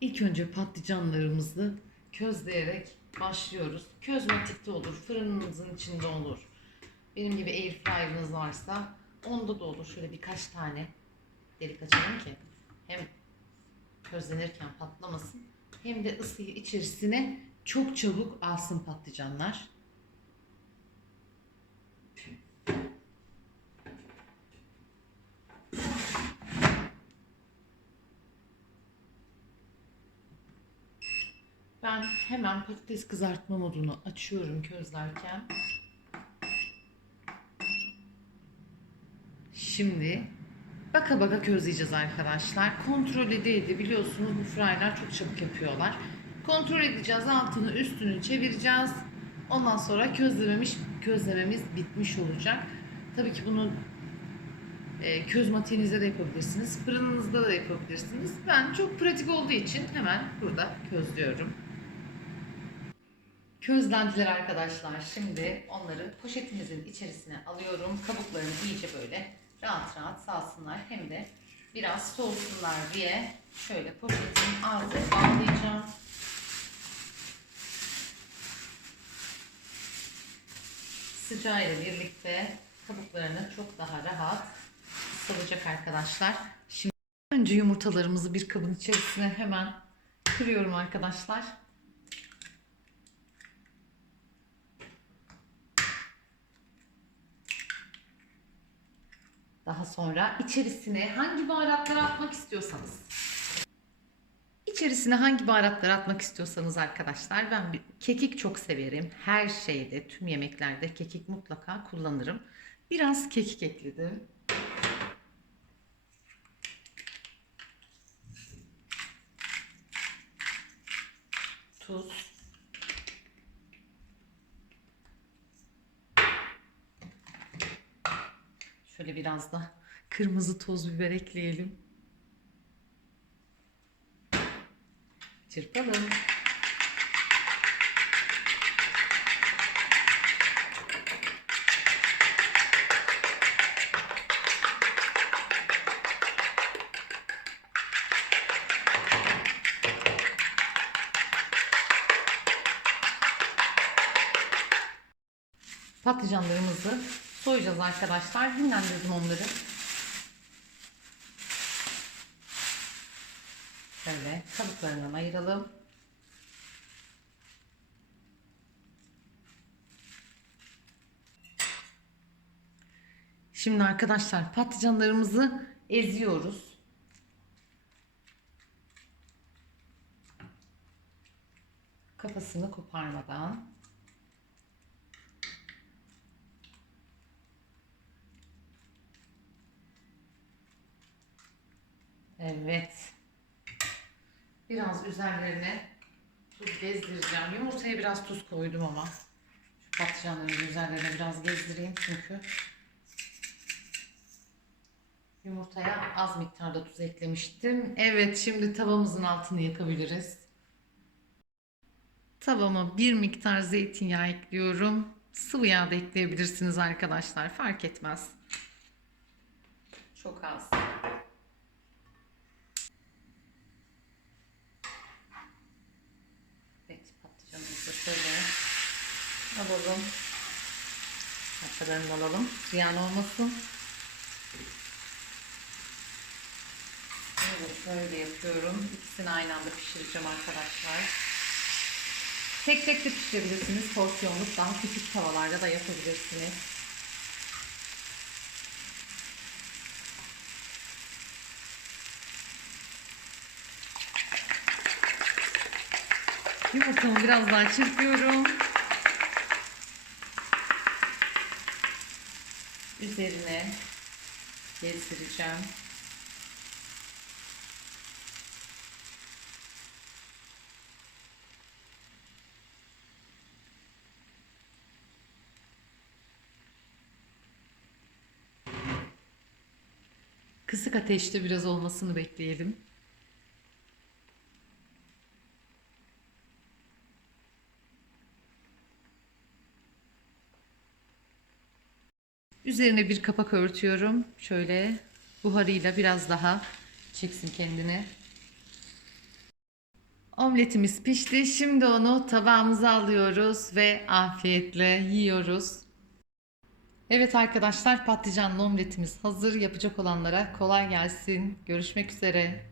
İlk önce patlıcanlarımızı közleyerek başlıyoruz. Közmetikte olur, fırınınızın içinde olur. Benim gibi air fryer'ınız varsa onda da olur. Şöyle birkaç tane delik açalım ki hem közlenirken patlamasın hem de ısıyı içerisine çok çabuk alsın patlıcanlar. Ben hemen patates kızartma modunu açıyorum közlerken. Şimdi baka baka közleyeceğiz arkadaşlar. Kontrol ede biliyorsunuz bu fryerler çok çabuk yapıyorlar. Kontrol edeceğiz altını üstünü çevireceğiz. Ondan sonra közlememiş közlememiz bitmiş olacak. Tabii ki bunu e, köz matiğinizde de yapabilirsiniz. Fırınınızda da yapabilirsiniz. Ben çok pratik olduğu için hemen burada közlüyorum. Közlendiler arkadaşlar. Şimdi onları poşetimizin içerisine alıyorum. Kabuklarını iyice böyle rahat rahat salsınlar. Hem de biraz soğusunlar diye şöyle poşetin ağzını bağlayacağım. Sıcağıyla birlikte kabuklarını çok daha rahat salacak arkadaşlar. Şimdi önce yumurtalarımızı bir kabın içerisine hemen kırıyorum arkadaşlar. Daha sonra içerisine hangi baharatları atmak istiyorsanız. İçerisine hangi baharatları atmak istiyorsanız arkadaşlar ben bir kekik çok severim. Her şeyde, tüm yemeklerde kekik mutlaka kullanırım. Biraz kekik ekledim. Tuz. Şöyle biraz da kırmızı toz biber ekleyelim. Çırpalım. Patlıcanlarımızı soyacağız arkadaşlar. Dinlendirdim onları. Şöyle kabuklarından ayıralım. Şimdi arkadaşlar patlıcanlarımızı eziyoruz. Kafasını koparmadan. Evet. Biraz üzerlerine tuz gezdireceğim. Yumurtaya biraz tuz koydum ama. Şu patlıcanların üzerlerine biraz gezdireyim çünkü. Yumurtaya az miktarda tuz eklemiştim. Evet şimdi tavamızın altını yakabiliriz. Tavama bir miktar zeytinyağı ekliyorum. Sıvı yağ da ekleyebilirsiniz arkadaşlar. Fark etmez. Çok az. Evet patlıcanımızı şöyle alalım. Arkalarını alalım. Ziyan olmasın. Evet böyle yapıyorum. İkisini aynı anda pişireceğim arkadaşlar. Tek tek de pişirebilirsiniz. Porsiyonluk daha küçük tavalarda da yapabilirsiniz. Yumurtamı biraz daha çırpıyorum. Üzerine gezdireceğim. Kısık ateşte biraz olmasını bekleyelim. Üzerine bir kapak örtüyorum. Şöyle buharıyla biraz daha çeksin kendini. Omletimiz pişti. Şimdi onu tabağımıza alıyoruz ve afiyetle yiyoruz. Evet arkadaşlar patlıcanlı omletimiz hazır. Yapacak olanlara kolay gelsin. Görüşmek üzere.